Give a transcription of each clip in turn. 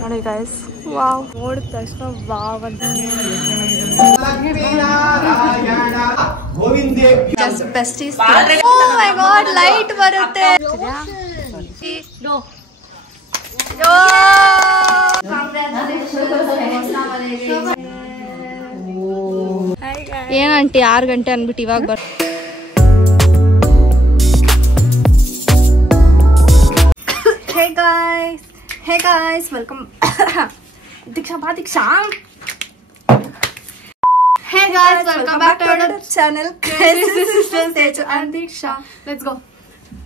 ನೋಡಿ guys, wow, ನೋಡಿದ ತಕ್ಷಣ ವಾವ್ ಅಂತ. Just besties. Oh my god, light ಬರುತ್ತೆ. ಏನಂಟಿ 6 ಗಂಟೆ ಅಂದ್ಬಿಟ್ಟು ಇವಾಗ ಬರ್. Hey guys, welcome. Diksha. Hey guys, welcome back to our channel. Sisters Teju and Diksha. Let's go.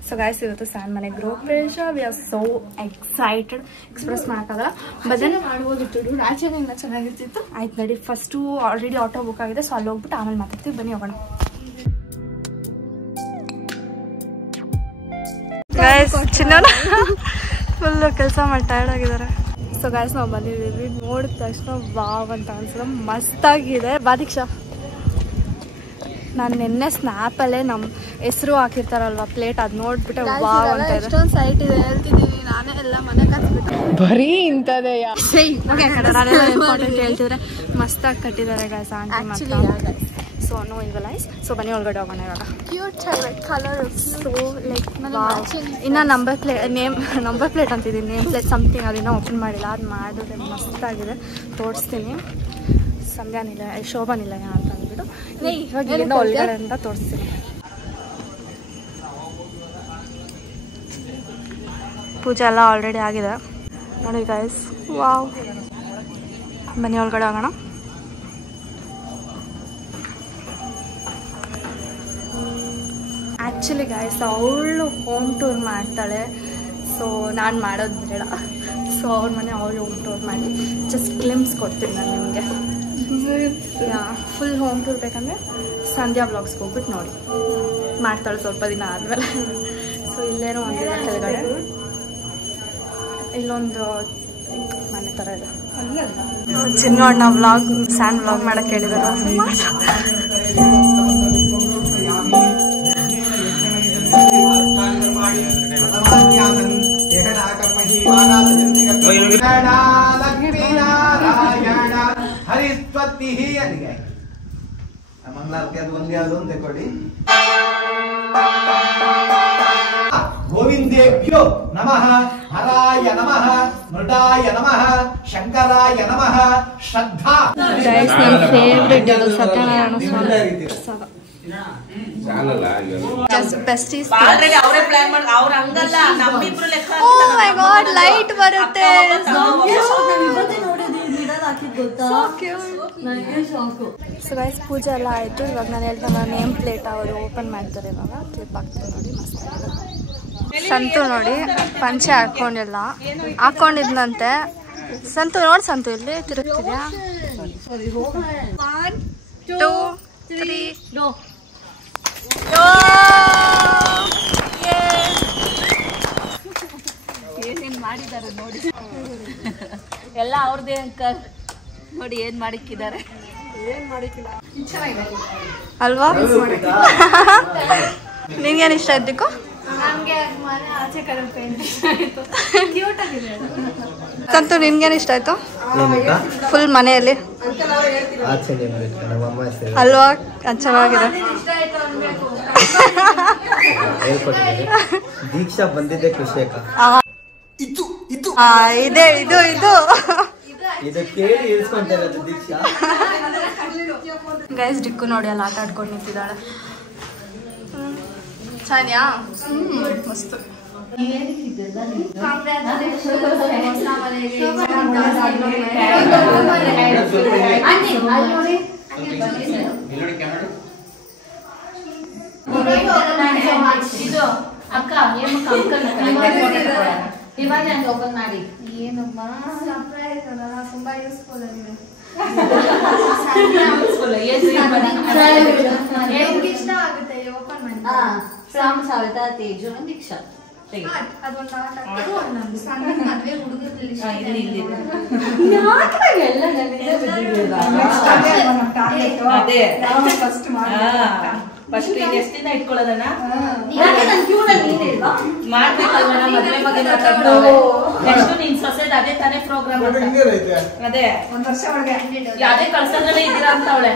So guys, ಇವತ್ತು ಸ್ಯಾನ್ ಮನೆ ಗೃಹ ಪ್ರವೇಶ. We are so excited. Express ಮಾಡೋಕ್ಕಾಗಲ್ಲ. ಭಜನೆ ಮಾಡುವುದಿಟ್ಟು ಆಚೆನೇ ಇಲ್ಲ, ಚೆನ್ನಾಗಿರ್ತಿತ್ತು. ಆಯ್ತು ನಡಿ, ಫಸ್ಟು ಆಲ್ರೆಡಿ ಆಟೋ ಬುಕ್ ಆಗಿದೆ, ಸೊ ಅಲ್ಲಿ ಹೋಗ್ಬಿಟ್ಟು ಆಮೇಲೆ ಮಾತಾಡ್ತೀವಿ. ಬನ್ನಿ ಹೋಗೋಣ. ಗೈಸ್, ಚಿನ್ನ ಫುಲ್ಲು ಕೆಲಸ ಮಾಡಿ ಟೈರ್ಡ್ ಆಗಿದ್ದಾರೆ. ಸೊ ಗೈಸ್, ನಾವು ಬಂದಿದ್ದೀವಿ. ನೋಡಿದ ತಕ್ಷಣ ವಾವ್ ಅಂತ ಅನ್ಸಲ್ಲ, ಮಸ್ತಾಗಿದೆ. ಬಾದೀಕ್ಷಾ, ನಾನು ನಿನ್ನೆ ಸ್ನ್ಯಾಪಲ್ಲೇ ನಮ್ಮ ಹೆಸರು ಹಾಕಿರ್ತಾರಲ್ವ ಪ್ಲೇಟ್, ಅದು ನೋಡ್ಬಿಟ್ಟೆ ವಾವ್ ಅಂತ ಇದೆ. ಎಷ್ಟೊಂದು ಸೈಟ್ ಇದೆ ಹೇಳ್ತಿದ್ದೀನಿ, ನಾನೇ ಎಲ್ಲ ಮನೆ ಕಟ್ಬಿಟ್ಟು ಬರೀ ಇಂಥದೇ. ನಾನೆಲ್ಲ ಇಂಪಾರ್ಟೆಂಟ್ ಹೇಳ್ತಿದ್ರೆ ಮಸ್ತಾಗಿ ಕಟ್ಟಿದ್ದಾರೆ guys aunty. So no evil eyes. So ಬನ್ನಿ ಒಳಗಡೆ ಹೋಗೋಣ ಇವಾಗ. Cute colour. ಸೊ ಲೈಕ್ ಇನ್ನು ನಂಬರ್ ಪ್ಲೇಟ್ ಅಂತಿದ್ದೀನಿ, ನೇಮ್ ಪ್ಲೇಟ್ ಸಮಥಿಂಗ್, ಅದನ್ನ ಓಪನ್ ಮಾಡಿಲ್ಲ. ಅದು ಮಾಡಿದ್ರೆ ಮಸ್ತಾಗಿದೆ, ತೋರಿಸ್ತೀನಿ. ಸಂಧ್ಯಾ ನಿಲಯ, ಶೋಭಾ ನಿಲಯ ಅಂತ ಅಂದ್ಬಿಟ್ಟು ಇವಾಗ ಇಲ್ಲಿಂದ ಒಳಗಡೆಯಿಂದ ತೋರಿಸ್ತೀನಿ. ಪೂಜೆ ಎಲ್ಲ ಆಲ್ರೆಡಿ ಆಗಿದೆ ನೋಡಿ ಗೈಸ್. ವಾವ್, ಬನ್ನಿ ಒಳಗಡೆ ಹೋಗೋಣ. ಆ್ಯಕ್ಚುಲಿ ಗೈಸ್, ಅವಳು ಹೋಮ್ ಟೂರ್ ಮಾಡ್ತಾಳೆ, ಸೊ ನಾನು ಮಾಡೋದು ಬೇಡ. ಸೊ ಅವ್ರ ಮನೆ ಅವಳು ಹೋಮ್ ಟೂರ್ ಮಾಡಿ ಜಸ್ಟ್ ಕ್ಲಿಮ್ಸ್ ಕೊಡ್ತೀನಿ ನಾನು ನಿಮಗೆ. ಫುಲ್ ಹೋಮ್ ಟೂರ್ ಬೇಕಂದರೆ ಸಂಧ್ಯಾ ಬ್ಲಾಗ್ಸ್ಗೆ ಹೋಗ್ಬಿಟ್ಟು ನೋಡಿ, ಮಾಡ್ತಾಳೆ ಸ್ವಲ್ಪ ದಿನ ಆದಮೇಲೆ. ಸೊ ಇಲ್ಲೇನೋ ಒಂದಿದೆ ಕೆಳಗಡೆ, ಇಲ್ಲೊಂದು ಮನೆ ಥರ ಇದೆ. ಚಿನ್ನೋಣ್ಣ ವ್ಲಾಗ್, ಸ್ಯಾನ್ ವ್ಲಾಗ್ ಮಾಡೋಕ್ಕೆ ಹೇಳಿದಾರೆ. ಗೋವಿಂದೇಭ್ಯೋ ನಮಃ, ಹರಾಯ ನಮಃ, ಮೃಡಾಯ ನಮಃ, ಶಂಕರಾಯ ನಮಃ. ಶ್ರದ್ಧಾ ನನ್ನ ಫೇವ್ರೆಟ್ ಇದು ಸತ್ಯನಾರಾಯಣ ಸ್ವಾಮಿ. ಓ ಮೈ ಗಾಡ್, ಲೈಟ್ ಬರುತ್ತೆ. ಸೊ ಗೈಸ್, ಪೂಜೆ ಎಲ್ಲ ಆಯಿತು. ಇವಾಗ ನಾನು ಹೇಳ್ತಾನೆ ನೇಮ್ ಪ್ಲೇಟ್ ಅವರು ಓಪನ್ ಮಾಡ್ತಾರೆ. ಇವಾಗ ಕ್ಲಿಪ್ ಹಾಕ್ತಾರೆ ನೋಡಿ, ಮಸ್ತ್. ಸಂತು ನೋಡಿ ಪಂಚೆ ಹಾಕೊಂಡಿದ್ನಂತೆ. ಸಂತು ನೋಡಿ, ಸಂತು ಇಲ್ಲಿ ತಿರುಗ್ತಿದ್ಯಾ? 1 2 3 ಗೋ. ಏನೇನು ಮಾಡಿದ್ದಾರೆ ನೋಡಿ, ಎಲ್ಲ ಅವ್ರದ್ದೇ ಅಂಕಲ್. ನೋಡಿ ಏನು ಮಾಡಿಕ್ಕಿದ್ದಾರೆ, ಅಲ್ವಾ? ನಿನ್ಗೇನು ಇಷ್ಟ ಆಯ್ತು? ಸಂತು ನಿನ್ಗೇನು ಇಷ್ಟ ಆಯ್ತು? ಫುಲ್ ಮನೆಯಲ್ಲಿ ಅಲ್ವಾ, ಚೆನ್ನಾಗಿದೆ. ದೀಕ್ಷಾ ಬಂದಿದ್ದೆ ಖುಷಿ. ಇದೆ ಇದು ಕೇಳಿ ಇರಿಸ್ಕೊಂತಾರೆ ದೀಕ್ಷಾ. ಗೈಸ್, ಡಿಕ್ಕು ನೋಡಿ ಅಲ್ಲಿ ಆಟ ಆಡ್ಕೊಂಡು ನಿಂತಿದ್ದಾಳೆ. ಚೆನ್ನಾಗಿಯಾ? ಮಸ್ತು. ಇವಾಗ ಓಪನ್ ಮಾಡಿ. ಏನಮ್ಮ ತುಂಬಾ ಯೂಸ್ಫುಲ್ ಆಗಿದೆ. ಇಷ್ಟ ಆಗುತ್ತೆ, ಓಪನ್ ಮಾಡಿ. ಫ್ರಮ್ ಸವಿತಾ, ತೇಜು, ದೀಕ್ಷಾ. ಮದ್ವೆ ಹುಡುಗರಲ್ಲಿ ಎಲ್ಲ ಫಸ್ಟ್ ಎಷ್ಟು ದಿನ ಇಟ್ಕೊಳ್ಳೋದಣ್ಣ ಮಾಡ್ಬೇಕಲ್ವಣ್ಣ ಮದ್ವೆ ಬಗ್ಗೆ ಮಾತಾಡ್ತಾವೆ ನೆಕ್ಸ್ಟ್ ನಿನ್ ಸೊಸೆದ್ ಅದೇ ತಾನೇ ಪ್ರೋಗ್ರಾಮ್ ಅದೇ ಒಂದ್ ವರ್ಷ ಒಳಗೆ ಯಾವ್ದೇ ಕಳ್ಸೋದ್ರಲ್ಲೇ ಇದ್ದೀರಾ ಅಂತ ಅವಳೆ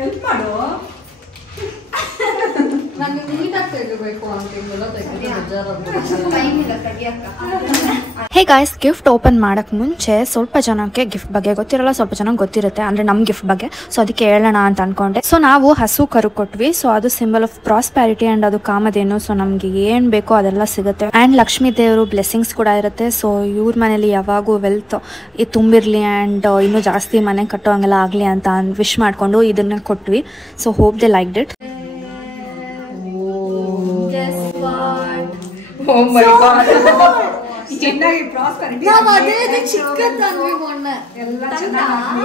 ಹೆಲ್ಪ್ ಮಾಡು ನಂಗೆ ನೀಟಾಗಿ ತೆಗಿಬೇಕು ಅಂತಿಂಗೆಲ್ಲ ಹೇ ಗಾಯ್ಸ್, ಗಿಫ್ಟ್ ಓಪನ್ ಮಾಡೋಕ್ಕೆ ಮುಂಚೆ ಸ್ವಲ್ಪ ಜನಕ್ಕೆ ಗಿಫ್ಟ್ ಬಗ್ಗೆ ಗೊತ್ತಿರಲ್ಲ, ಸ್ವಲ್ಪ ಜನಕ್ಕೆ ಗೊತ್ತಿರುತ್ತೆ, ಅಂದರೆ ನಮ್ಮ ಗಿಫ್ಟ್ ಬಗ್ಗೆ. ಸೊ ಅದಕ್ಕೆ ಹೇಳೋಣ ಅಂತ ಅಂದ್ಕೊಂಡೆ. ಸೊ ನಾವು ಹಸು ಕರು ಕೊಟ್ವಿ. ಸೊ ಅದು ಸಿಂಬಲ್ ಆಫ್ ಪ್ರಾಸ್ಪ್ಯಾರಿಟಿ ಆ್ಯಂಡ್ ಅದು ಕಾಮಧೇನು. ಸೊ ನಮಗೆ ಏನು ಬೇಕೋ ಅದೆಲ್ಲ ಸಿಗುತ್ತೆ. ಆ್ಯಂಡ್ ಲಕ್ಷ್ಮೀ ದೇವರು ಬ್ಲೆಸ್ಸಿಂಗ್ಸ್ ಕೂಡ ಇರುತ್ತೆ. ಸೊ ಇವ್ರ ಮನೇಲಿ ಯಾವಾಗೂ ವೆಲ್ತ್ ತುಂಬಿರಲಿ ಆ್ಯಂಡ್ ಇನ್ನೂ ಜಾಸ್ತಿ ಮನೆ ಕಟ್ಟೋ ಹಂಗೆಲ್ಲ ಆಗಲಿ ಅಂತ ವಿಶ್ ಮಾಡಿಕೊಂಡು ಇದನ್ನು ಕೊಟ್ವಿ. So hope they liked it. ಚೆನ್ನಾಗಿ ಪ್ರಾಸ್ಪರಿಟಿ ಚಿಕ್ಕದಂದ್ವಿ ಮೊನ್ನೆ ಎಲ್ಲ ಚೆನ್ನಾಗಿ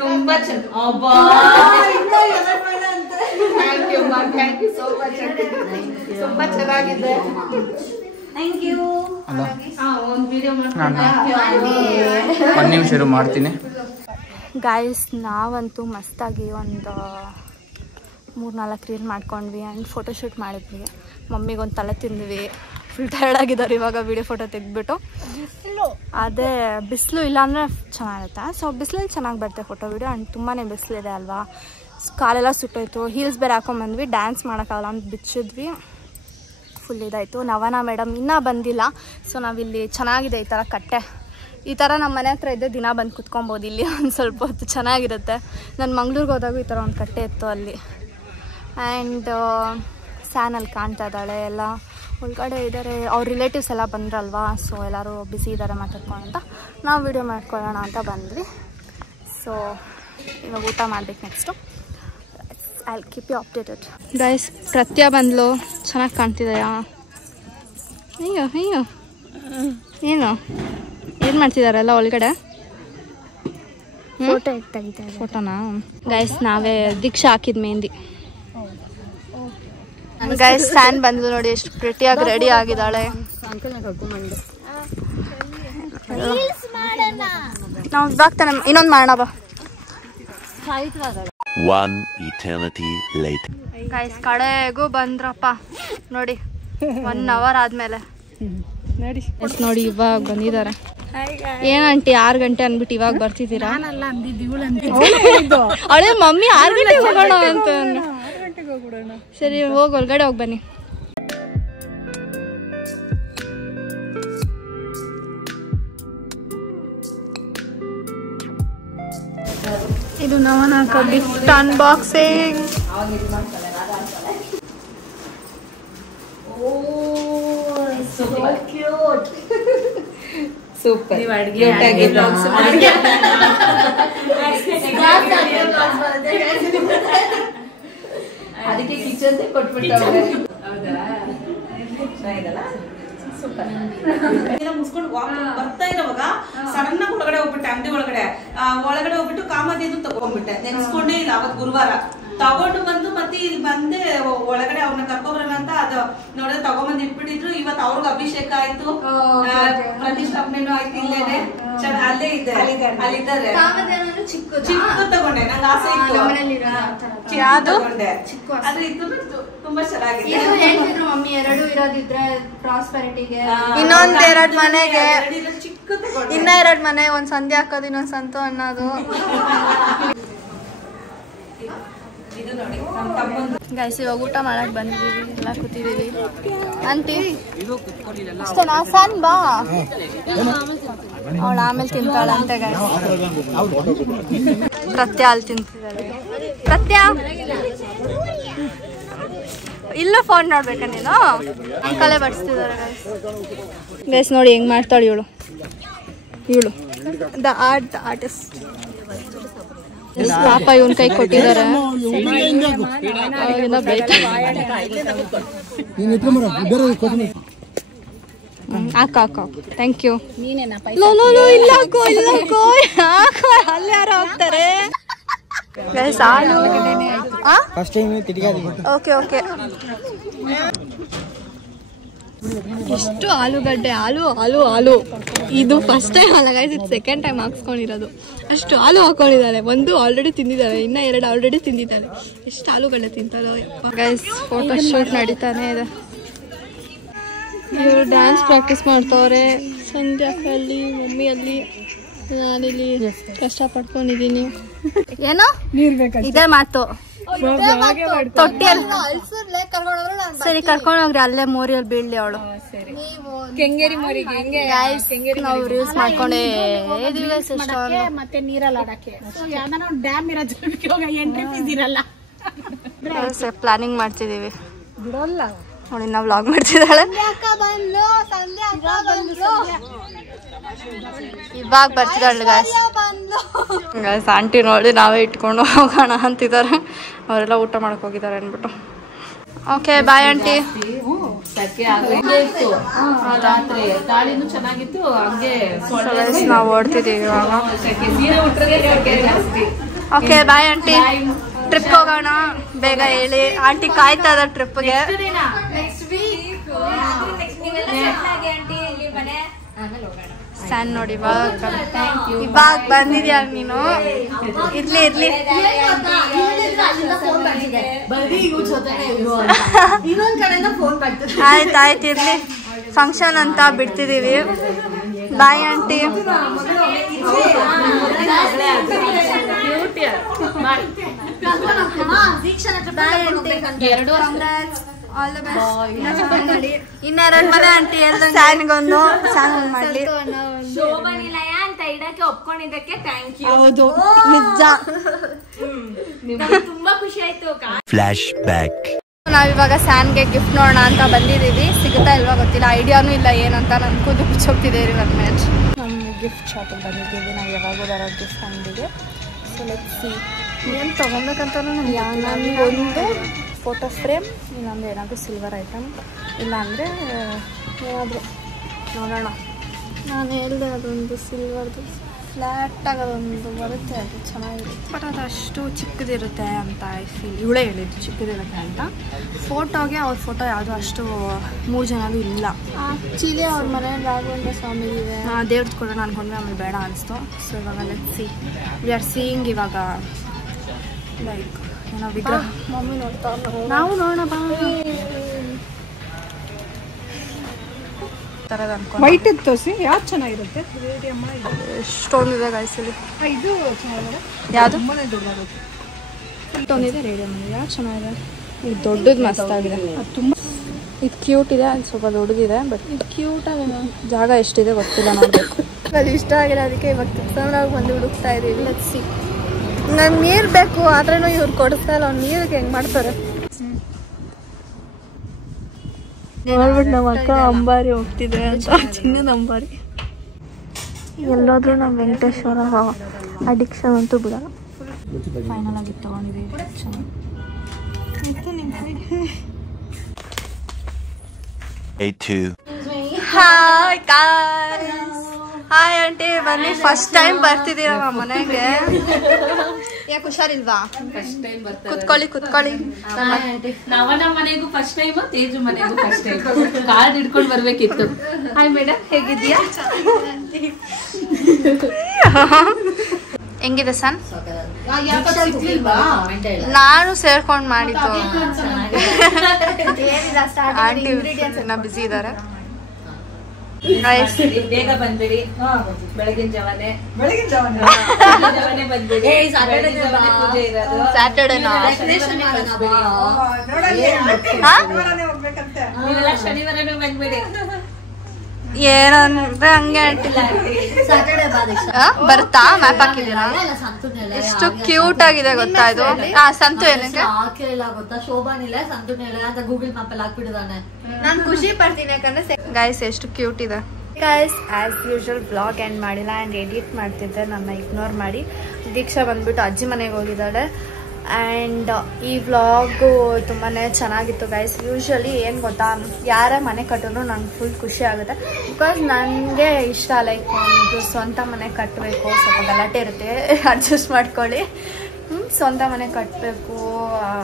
ತುಂಬಾ ತುಂಬಾ ಚೆನ್ನಾಗಿದೆ. Thank you. ಒಂದು ವಿಡಿಯೋ ಒಂದು ನಿಮಿಷ ಮಾಡ್ತೀನಿ. ಗಾಯ್ಸ್, ನಾವಂತೂ ಮಸ್ತಾಗಿ ಒಂದು 3-4 ರೀಲ್ ಮಾಡ್ಕೊಂಡ್ವಿ ಆ್ಯಂಡ್ ಫೋಟೋಶೂಟ್ ಮಾಡಿದ್ವಿ. ಮಮ್ಮಿಗೊಂದು ತಲೆ ತಿಂದ್ವಿ. ಫುಲ್ ಟಯರ್ಡ್ ಆಗಿದ್ದಾರೆ ಇವಾಗ ವೀಡಿಯೋ ಫೋಟೋ ತೆಗೆದ್ಬಿಟ್ಟು. ಅದೇ ಬಿಸಿಲು ಇಲ್ಲಾಂದರೆ ಚೆನ್ನಾಗಿರುತ್ತೆ. ಸೊ ಬಿಸಿಲಲ್ಲಿ ಚೆನ್ನಾಗಿ ಬರುತ್ತೆ ಫೋಟೋ ವೀಡಿಯೋ. ಆ್ಯಂಡ್ ತುಂಬಾ ಬಿಸಿಲಿದೆ ಅಲ್ವಾ, ಕಾಲೆಲ್ಲ ಸುಟ್ಟೋಯ್ತು. ಹೀಲ್ಸ್ ಬೇರೆ ಹಾಕೊಂಡ್ಬಂದ್ವಿ. ಡ್ಯಾನ್ಸ್ ಮಾಡೋಕ್ಕಾಗಲ್ಲ ಅಂತ ಬಿಚ್ಚಿದ್ವಿ. ಫುಲ್ ಇದಾಯಿತು. ನವನ ಮೇಡಮ್ ಇನ್ನೂ ಬಂದಿಲ್ಲ. ಸೊ ನಾವಿಲ್ಲಿ ಚೆನ್ನಾಗಿದೆ ಈ ಥರ ಕಟ್ಟೆ. ಈ ಥರ ನಮ್ಮ ಮನೆ ಹತ್ರ ಇದ್ದರೆ ದಿನ ಬಂದು ಕುತ್ಕೊಬೋದು ಇಲ್ಲಿ ಒಂದು ಸ್ವಲ್ಪ ಹೊತ್ತು. ಚೆನ್ನಾಗಿರುತ್ತೆ. ನಾನು ಮಂಗ್ಳೂರಿಗೆ ಹೋದಾಗ ಈ ಥರ ಒಂದು ಕಟ್ಟೆ ಇತ್ತು ಅಲ್ಲಿ. ಆ್ಯಂಡ್ ಸ್ಯಾನಲ್ಲಿ ಕಾಣ್ತಾ ಇದ್ದಾಳೆ. ಎಲ್ಲ ಒಳಗಡೆ ಇದ್ದಾರೆ. ಅವ್ರ ರಿಲೇಟಿವ್ಸ್ ಎಲ್ಲ ಬಂದ್ರಲ್ವಾ. ಸೊ ಎಲ್ಲರೂ ಬ್ಯುಸಿ ಇದ್ದಾರೆ ಮಾತಾಡ್ಕೊಂಡು ಅಂತ ನಾವು ವೀಡಿಯೋ ಮಾಡ್ಕೊಳ್ಳೋಣ ಅಂತ ಬಂದ್ವಿ. ಸೊ ಇವಾಗ ಊಟ ಮಾಡ್ಬೇಕು next. I will keep you updated. Guys, Pratya ಬಂದ್ಲು. ಚೆನ್ನಾಗಿ ಕಾಣ್ತಿದೆಯಾ? ಅಯ್ಯೋ ಅಯ್ಯೋ, ಏನು ಮಾಡ್ತಿದಾರೆಲ್ಲ ಒಳಗಡೆ? ಫೋಟೋ ತೆಗಿತಾರೆ. ಫೋಟೋನಾ? ಗೈಸ್, ನಾವೇ ದೀಕ್ಷಾ ಹಾಕಿದ ಮೆಹಂದಿ. ಗೈಸ್, ಸ್ಯಾನ್ ಬಂದ್ಲು ನೋಡಿ, ಎಷ್ಟು ಪ್ರಿಟಿಯಾಗಿ ರೆಡಿ ಆಗಿದ್ದಾಳೆ. ನಾವು ಇವಾಗ ತಾನೆ ಇನ್ನೊಂದು ಮಾಡೋಣ ಬಾ. One eternity later. ಗೈಸ್, ಕಡೆಗೂ ಬಂದ್ರಪ್ಪ ನೋಡಿ. 1 hour ಆದ್ಮೇಲೆ ನೋಡಿ ಇವಾಗ ಬಂದಿದ್ದಾರೆ. ಏನಂಟಿ 6 ಗಂಟೆ ಅಂದ್ಬಿಟ್ಟು ಇವಾಗ ಬರ್ತಿದ್ದೀರಾ? ಅವಳೆ ಮಮ್ಮಿ 6 ಗಂಟೆಗೆ ಹೋಗೋಣ ಅಂತ. ಸರಿ, ಹೋಗಿ ಒಳಗಡೆ ಹೋಗಿ ಬನ್ನಿ. ಇದು ನವನ ಗಿಫ್ಟ್ ಅನ್ಬಾಕ್ಸಿಂಗ್. ಸೂಪರ್. ಅದಕ್ಕೆ ಕಿಚನ್ ಕೊಟ್ಬಿಟ್ಟವ್ರೆ. ಮುಗಿಸ್ಕೊಂಡು ಬರ್ತಾ ಇರೋವಾಗ ಸಡನ್ ಆಗಿ ಒಳಗಡೆ ಹೋಗ್ಬಿಟ್ಟೆ. ಅಂಗಡಿ ಒಳಗಡೆ ಹೋಗ್ಬಿಟ್ಟು ಕಾಮಧೇನು ತಗೊಂಡ್ಬಿಟ್ಟೆ. ನೆನ್ಸ್ಕೊಂಡೇ ಇಲ್ಲ. ಅವತ್ತು ಗುರುವಾರ ತಗೊಂಡು ಬಂದು ಮತ್ತೆ ಇಲ್ಲಿ ಬಂದೆ ಒಳಗಡೆ ಅವ್ರನ್ನ ಕರ್ಕೊಬರೋಣ ಅಂತ. ಅದು ನೋಡಿದ್ರೆ ತಗೊಂಡ್ಬಂದು ಇಟ್ಬಿಟ್ಟಿದ್ರು. ಇವತ್ತು ಅವ್ರಿಗೆ ಅಭಿಷೇಕ ಆಯ್ತು, ಪ್ರತಿಷ್ಠಾಪನೆನೂ ಆಯ್ತು. ಇಲ್ಲೇನೆ ಅಲ್ಲೇ ಇದೆ, ಅಲ್ಲಿದ್ದಾರೆ. ಚಿಕ್ಕ ತಗೊಂಡೆ, ನಂಗೆ ಆಸೆ ಇತ್ತು. ತಗೊಂಡೆ ಅದು ಇತ್ತು, ತುಂಬಾ ಚೆನ್ನಾಗಿದೆ. ಮಮ್ಮಿ 2 ಇರೋದಿದ್ರೆ ಪ್ರಾಸ್ಪೆರಿಟಿಗೆ, ಇನ್ನೊಂದ್ 2 ಮನೆಗೆ, ಚಿಕ್ಕ ತಗೊಂಡೆ. ಇನ್ನ 2 ಮನೆ, ಒಂದ್ ಸಂಧೆ ಹಾಕೋದು, ಇನ್ನೊಂದ್ ಸಂತು ಅನ್ನೋದು. ಗೈಸ್, ಇವಾಗ ಊಟ ಮಾಡಕ್ ಬಂದಿದೀವಿ. ಎಲ್ಲ ಕೂತಿದೀವಿ. ಆಂಟಿ ಅಷ್ಟೇನಾ? ಸನ್ ಬಾ, ಅವಳು ಆಮೇಲೆ ತಿಂತಾಳಂತೆ. ಗೈಸ್, ಪ್ರತ್ಯಾ ಅಲ್ಲಿ ತಿಂತಿದ್ದಾಳೆ. ಪ್ರತ್ಯಾ ಇಲ್ಲ, ಫೋನ್ ನೋಡ್ಬೇಕಾ ನೀನು? ಅಂಕಲೇ ಬಡಿಸ್ತಿದ್ದಾರೆ. ಗೈಸ್ ನೋಡಿ ಹೆಂಗ್ ಮಾಡ್ತಾಳೆ ಇವಳು ದ ಆರ್ಟಿಸ್ಟ್. ಪಾಪ ಇವನ್ ಕೈ ಕೊಟ್ಟಿದ್ದಾರೆ. Thank you. ಇಲ್ಲ ಅಲ್ಲಿ ಯಾರು ಹೋಗ್ತಾರೆ. Okay okay. ಎಷ್ಟು ಆಲೂಗಡ್ಡೆ ಹಾಲು ಇದು ಫಸ್ಟ್ ಟೈಮ್ ಅಲ್ಲ ಗೈಸ್, ಇದು ಸೆಕೆಂಡ್ ಟೈಮ್ ಹಾಕ್ಸ್ಕೊಂಡಿರೋದು. ಅಷ್ಟು ಹಾಲು ಹಾಕೊಂಡಿದ್ದಾಳೆ. ಒಂದು ಆಲ್ರೆಡಿ ತಿಂದಿದ್ದಾಳೆ, ಇನ್ನು 2 ಆಲ್ರೆಡಿ ತಿಂದಿದ್ದಾಳೆ. ಎಷ್ಟು ಆಲೂಗಡ್ಡೆ ತಿಂತಾಳೋ ಗೈಸ್. ಫೋಟೋ ಶೂಟ್ ನಡೀತಾನೆ ಇದೆ. ಇವರು ಡ್ಯಾನ್ಸ್ ಪ್ರಾಕ್ಟೀಸ್ ಮಾಡ್ತವ್ರೆ. ಸಂಧ್ಯಾಕಲ್ಲಿ, ಮಮ್ಮಿಯಲ್ಲಿ, ನಾನಿಲ್ಲಿ ಕಷ್ಟಪಡ್ಕೊಂಡಿದ್ದೀನಿ. ಏನೋ ಇದೇ ಮಾತು. ತೊಟ್ಟಿಯಲ್ಲಿ ಸರಿ ಕರ್ಕೊಂಡೋಗ್ರಿ, ಅಲ್ಲೇ ಮೋರಿಯಲ್ಲಿ ಬೀಳ್ಲಿ ಅವಳು. ಕೆಂಗೇರಿ ಮೋರಿಗೆ ನಾವು ರೀಲ್ಸ್ ಮಾಡ್ಕೊಂಡೇ ಮತ್ತೆ ನೀರಲ್ಲಿ ಆಡಕ್ಕೆ ಡ್ಯಾಮ್ ಇರೋ ಎಂಟ್ರಿ ಫೀಸ್ ಇರಲ್ಲ. ಪ್ಲಾನಿಂಗ್ ಮಾಡ್ತಿದೀವಿ. ನೋಡಿ ನಾವು ವ್ಲಾಗ್ ಮಾಡ್ತಿದ್ದಾಳೆ. ಇವಾಗ ಬರ್ತಿದ್ದಾಳೆ ಗಾಯ್ಸ್. ಆಂಟಿ ನೋಡಿ ನಾವೇ ಇಟ್ಕೊಂಡು ಹೋಗೋಣ ಅಂತಿದ್ದಾರೆ. ಅವರೆಲ್ಲ ಊಟ ಮಾಡಕ್ ಹೋಗಿದ್ದಾರೆ ಅನ್ಬಿಟ್ಟು. Okay bye aunty. ನಾವು ಓಡ್ತಿದ್ದೀವಿ ಇವಾಗ. Okay bye aunty. ಟ್ರಿಪ್ ಹೋಗೋಣ ಬೇಗ ಹೇಳಿ. ಆಂಟಿ ಕಾಯ್ತಾ ಇದ್ದಾರೆ ಟ್ರಿಪ್ಗೆ. ಸ್ಯಾನ್ ನೋಡಿ ಇವಾಗ ಬಂದಿದ್ಯಾ ನೀನು. ಇರ್ಲಿ ಆಯ್ತಾಯ್ತು ಇರ್ಲಿ. ಫಂಕ್ಷನ್ ಅಂತ ಬಿಡ್ತಿದೀವಿ. Bye aunty. ಇನ್ನೆರಡು ಮನೆ ಆಂಟಿ ಸ್ಯಾನ್ಗೊಂದು ಮಾಡ್ಲಿ. ಶೋಭನಿಲಯ ಅಂತ ಇಡಕ್ಕೆ ಒಪ್ಕೊಂಡಿದ್ದಕ್ಕೆ ಥ್ಯಾಂಕ್ ಯು. ಹೌದು ನಿಜ, ತುಂಬಾ ಖುಷಿ ಆಯ್ತು. Flash back. ನಾವಿವಾಗ ಸ್ಯಾನ್ಗೆ ಗಿಫ್ಟ್ ನೋಡೋಣ ಅಂತ ಬಂದಿದ್ದೀವಿ. ಸಿಗುತ್ತಾ ಇಲ್ವಾ ಗೊತ್ತಿಲ್ಲ, ಐಡಿಯಾನು ಇಲ್ಲ ಏನಂತ. ನನ್ನ ಕೂದಲು ಬಿಚ್ಚೋಗ್ತಿದೆ ರೀ ನನ್ನ ಮ್ಯಾಚ್. ನಮ್ಗೆ ಗಿಫ್ಟ್ ಶಾಪಿಗೆ ಬಂದಿದ್ದೀವಿ. ನಾವು ಯಾವಾಗೂ ಬರೋ ಗಿಫ್ಟ್ ಅಂಗಡಿಗೆ. ಸೊ ಲೆಟ್ಸ್ ಸಿ ಏನು ತೊಗೊಬೇಕಂತ. ನನಗೊಂದು ಫೋಟೋ ಫ್ರೇಮ್, ಇಲ್ಲಾಂದರೆ ಏನಾದರೂ ಸಿಲ್ವರ್ ಐಟಮ್, ಇಲ್ಲಾಂದರೆ ಏನಾದರೂ ನೋಡೋಣ. ನಾನು ಹೇಳಿದೆ ಅದೊಂದು ಸಿಲ್ವರ್ದು ಫ್ಲ್ಯಾಟ್ ಆಗೋದೊಂದು ಬರುತ್ತೆ, ಅದು ಚೆನ್ನಾಗಿರುತ್ತೆ. ಬಟ್ ಅದು ಅಷ್ಟು ಚಿಕ್ಕದಿರುತ್ತೆ ಅಂತ ಐ ಫೀಲ್. ಇವಳೇ ಹೇಳಿದ್ದು ಚಿಕ್ಕದಿರುತ್ತೆ ಅಂತ. ಫೋಟೋಗೆ ಅವ್ರ ಫೋಟೋ ಯಾವುದೂ ಅಷ್ಟು 3 ಜನದು ಇಲ್ಲ. ಆ್ಯಕ್ಚುಲಿ ಅವ್ರ ಮನೆ ರಾಘವೇಂದ್ರ ಸ್ವಾಮಿದಿದೆ. ದೇವ್ರದ್ದು ಕೊಡೋಣ ಅಂದ್ಕೊಂಡ್ರೆ ಆಮೇಲೆ ಬೇಡ ಅನಿಸ್ತು. ಸೊ ಇವಾಗ let's see. We are seeing ಇವಾಗ ಲೈಕ್ ಏನೋ ವಿಗ್ರಹ. ಮಮ್ಮಿ ನೋಡ್ತಾ ನಾವು ನೋಡೋಣ ಬಾ. ವೈಟ್ ತೋರಿಸಿ ಯಾವ್ದು ಚೆನ್ನಾಗಿರುತ್ತೆ. ಎಷ್ಟೊಂದಿದೆ ಗಾಯ್ಸಲ್ಲಿ. ಇದು ಚೆನ್ನಾಗಿದೆ. ಯಾವುದು ಇಷ್ಟೊಂದಿದೆ ರೇಡಿಯಮ್. ಯಾವ್ದು ಚೆನ್ನಾಗಿದೆ. ಇದು ದೊಡ್ಡದು ಮಸ್ತಾಗಿದೆ. ತುಂಬ ಇದು ಕ್ಯೂಟ್ ಇದೆ. ಅದು ಸ್ವಲ್ಪ ದೊಡ್ಡದಿದೆ. ಬಟ್ ಇದು ಕ್ಯೂಟಾಗಿದೆ. ಜಾಗ ಎಷ್ಟಿದೆ ಗೊತ್ತಿಲ್ಲ, ನೋಡಬೇಕು. ಅದು ಇಷ್ಟ ಆಗಿದೆ, ಅದಕ್ಕೆ ಇವಾಗ ತಿರ್ಸೋದ್ರಾಗ ಬಂದು ಹುಡುಕ್ತಾ ಇದ್ದೀವಿ. ಲಟ್ಸಿ ನಂಗೆ ನೀರು ಬೇಕು, ಆದ್ರೂ ಇವ್ರು ಕೊಡಿಸ್ತಾ ಇಲ್ಲ. ಅವ್ನು ನೀರಿಗೆ ಹೆಂಗೆ ಮಾಡ್ತಾರೆ ನೋಡ್ಬಿಟ್ಟು ನಮ್ಮ ಅಕ್ಕ ಅಂಬಾರಿ ಹೋಗ್ತಿದೆ ಅಂತ. ಚಿನ್ನದ ಅಂಬಾರಿ. ಎಲ್ಲೋದ್ರೂ ನಾವು ವೆಂಕಟೇಶ್ವರ ಅಡಿಕ್ಷನ್ ಅಂತೂ ಬಿಡಲ್ಲ. ಫೈನಲ್ ಆಗಿ ತೊಗೊಂಡಿದ್ದೀವಿ. Hi guys. ಹಾಯ್ ಆಂಟಿ, ಬನ್ನಿ. ಫಸ್ಟ್ ಟೈಮ್ ಬರ್ತಿದ್ದೀರ ನಮ್ಮ ಮನೆಗೆ. ಯಾಕೆ ಹುಷಾರಿಲ್ವಾ? ಕುತ್ಕೊಳ್ಳಿ. ನವನ ಮನೆಗೂ ಫಸ್ಟ್ ಟೈಮ್, ತೇಜು ಮನೆಗೂ ಫಸ್ಟ್ ಟೈಮ್. ಕಾರ್ಡ್ ಹಿಡ್ಕೊಂಡು ಬರ್ಬೇಕಿತ್ತು. ಹಾಯ್ ಮೇಡಮ್, ಹೇಗಿದ್ಯಾ? ಹೆಂಗಿದೆ ಸನ್? ನಾನು ಸೇರ್ಕೊಂಡು ಮಾಡಿದ್ದು. ಆಂಟಿ ಬಿಸಿ ಇದ್ದಾರೆ. ಬೇಗ ಬಂದ್ಬಿಡಿ. ಬೆಳಗಿನ ಜಾವನೆ ಬಂದ್ಬಿಡಿ. ಸ್ಯಾಟರ್ಡೇನಾ? ನೀವೆಲ್ಲ ಶನಿವಾರನೇ ಬಂದ್ಬಿಡಿ. ಏನಂದ್ರೆ ಹಂಗೆ ಬರ್ತಾ ಮ್ಯಾಪ್ ಹಾಕಿದೀರಾ? ಎಷ್ಟು ಕ್ಯೂಟ್ ಆಗಿದೆ ಗೊತ್ತಾ ಇದು. ಸಂತು ಏನಕ್ಕೆ ಗೊತ್ತಾ? ಶೋಭಾನಿಲ್ಲ ಸಂತುನಿಲ್ಲ ಅಂತ ಗೂಗಲ್ ಮ್ಯಾಪ್ ಅಲ್ಲಿ ಹಾಕ್ಬಿಟ್ಟಿದ್ದಾನೆ. ನಾನು ಖುಷಿ ಪಡ್ತೀನಿ ಯಾಕಂದ್ರೆ ಗೈಸ್ ಎಷ್ಟು ಕ್ಯೂಟ್ ಇದೆ. Guys as usual blog end ಮಾಡಿಲ್ಲ ಆ್ಯಂಡ್ ಎಡಿಟ್ ಮಾಡ್ತಿದ್ದೆ, ನನ್ನ ಇಗ್ನೋರ್ ಮಾಡಿ. ದೀಕ್ಷಾ ಬಂದ್ಬಿಟ್ಟು ಅಜ್ಜಿ ಮನೆಗೆ ಹೋಗಿದ್ದಾಳೆ. ಆ್ಯಂಡ್ ಈ ವ್ಲಾಗು ತುಂಬಾ ಚೆನ್ನಾಗಿತ್ತು ಗೈಸ್. ಯೂಶ್ವಲಿ ಏನು ಗೊತ್ತಾ, ಯಾರೇ ಮನೆ ಕಟ್ಟಿದ್ರು ನಂಗೆ ಫುಲ್ ಖುಷಿ ಆಗುತ್ತೆ. ಬಿಕಾಸ್ ನನಗೆ ಇಷ್ಟ ಲೈಕ್ ಒಂದು ಸ್ವಂತ ಮನೆ ಕಟ್ಟಬೇಕು. ಸ್ವಲ್ಪ ಗಲಾಟೆ ಇರುತ್ತೆ, ಅಡ್ಜಸ್ಟ್ ಮಾಡ್ಕೊಳ್ಳಿ. ಸ್ವಂತ ಮನೆ ಕಟ್ಟಬೇಕು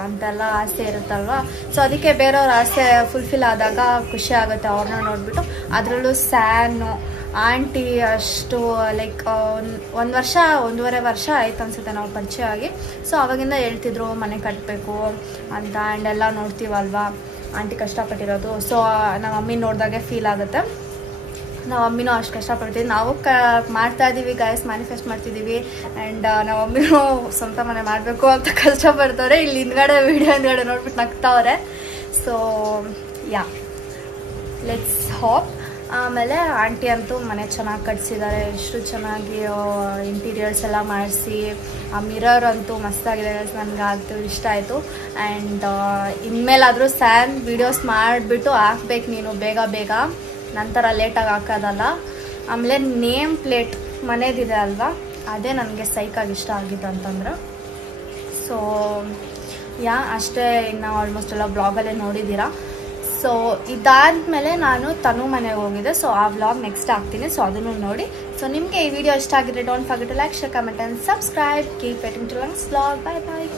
ಅಂತೆಲ್ಲ ಆಸೆ ಇರುತ್ತಲ್ವ. ಸೊ ಅದಕ್ಕೆ ಬೇರೆಯವ್ರ ಆಸೆ ಫುಲ್ಫಿಲ್ ಆದಾಗ ಖುಷಿ ಆಗುತ್ತೆ ಅವ್ರನ್ನ ನೋಡಿಬಿಟ್ಟು. ಅದರಲ್ಲೂ ಸ್ಯಾನು ಆಂಟಿ ಅಷ್ಟು ಲೈಕ್ 1 ವರ್ಷ 1.5 ವರ್ಷ ಆಯ್ತು ಅನ್ಸುತ್ತೆ ನಾವು ಪರಿಚಯ ಆಗಿ. ಸೊ ಅವಾಗಿಂದ ಹೇಳ್ತಿದ್ರು ಮನೆ ಕಟ್ಟಬೇಕು ಅಂತ. ಆ್ಯಂಡ್ ಎಲ್ಲ ನೋಡ್ತೀವಲ್ವ ಆಂಟಿ ಕಷ್ಟಪಟ್ಟಿರೋದು. ಸೊ ನಮ್ಮ ಮಮ್ಮಿ ನೋಡಿದಾಗೆ ಫೀಲ್ ಆಗುತ್ತೆ. ನಾವು ಮಮ್ಮಿನೂ ಅಷ್ಟು ಕಷ್ಟಪಡ್ತೀವಿ. ನಾವು ಮಾಡ್ತಾ ಇದ್ದೀವಿ ಗೈಸ್, ಮ್ಯಾನಿಫೆಸ್ಟ್ ಮಾಡ್ತಿದ್ದೀವಿ. ಆ್ಯಂಡ್ ನಮ್ಮ ಮಮ್ಮಿನೂ ಸ್ವಂತ ಮನೆ ಮಾಡಬೇಕು ಅಂತ ಕಷ್ಟಪಡ್ತಾರೆ. ಇಲ್ಲಿ ಹಿಂದ್ಗಡೆ ವಿಡಿಯೋ ಹಿಂದ್ಗಡೆ ನೋಡ್ಬಿಟ್ಟು ನಗ್ತಾವ್ರೆ. So yeah let's hope. ಆಮೇಲೆ ಆಂಟಿ ಅಂತೂ ಮನೆ ಚೆನ್ನಾಗಿ ಕಟ್ಸಿದ್ದಾರೆ. ಎಷ್ಟು ಚೆನ್ನಾಗಿ ಇಂಟೀರಿಯರ್ಸ್ ಎಲ್ಲ ಮಾಡಿಸಿ, ಆ ಮಿರರ್ ಅಂತೂ ಮಸ್ತಾಗಿದೆ. ನನಗೆ ಅದು ಇಷ್ಟ ಆಯಿತು. ಆ್ಯಂಡ್ ಇನ್ಮೇಲಾದರೂ ಸ್ಯಾನ್ ವೀಡಿಯೋಸ್ ಮಾಡಿಬಿಟ್ಟು ಹಾಕ್ಬೇಕು ನೀನು ಬೇಗ ನಂತರ ಲೇಟಾಗಿ ಹಾಕೋದಲ್ಲ. ಆಮೇಲೆ ನೇಮ್ ಪ್ಲೇಟ್ ಮನೇದಿದೆ ಅಲ್ವಾ, ಅದೇ ನನಗೆ ಸೈಕಾಗಿ ಇಷ್ಟ ಆಗಿದ್ದು ಅಂತಂದ್ರೆ. ಸೊ ಯಾ ಅಷ್ಟೇ. ಇನ್ನು ಆಲ್ಮೋಸ್ಟ್ ಎಲ್ಲ ಬ್ಲಾಗಲ್ಲೇ ನೋಡಿದ್ದೀರಾ. ಸೊ ಇದಾದ್ಮೇಲೆ ನಾನು ತನು ಮನೆಗೆ ಹೋಗಿದ್ದೆ. ಸೊ ಆ ವ್ಲಾಗ್ ನೆಕ್ಸ್ಟ್ ಹಾಕ್ತೀನಿ. ಸೊ ಅದನ್ನು ನೋಡಿ. ಸೊ ನಿಮಗೆ ಈ ವಿಡಿಯೋ ಇಷ್ಟ ಆಗಿದ್ರೆ don't forget to like, share, comment and subscribe. Keep waiting to next vlog. Bye bye.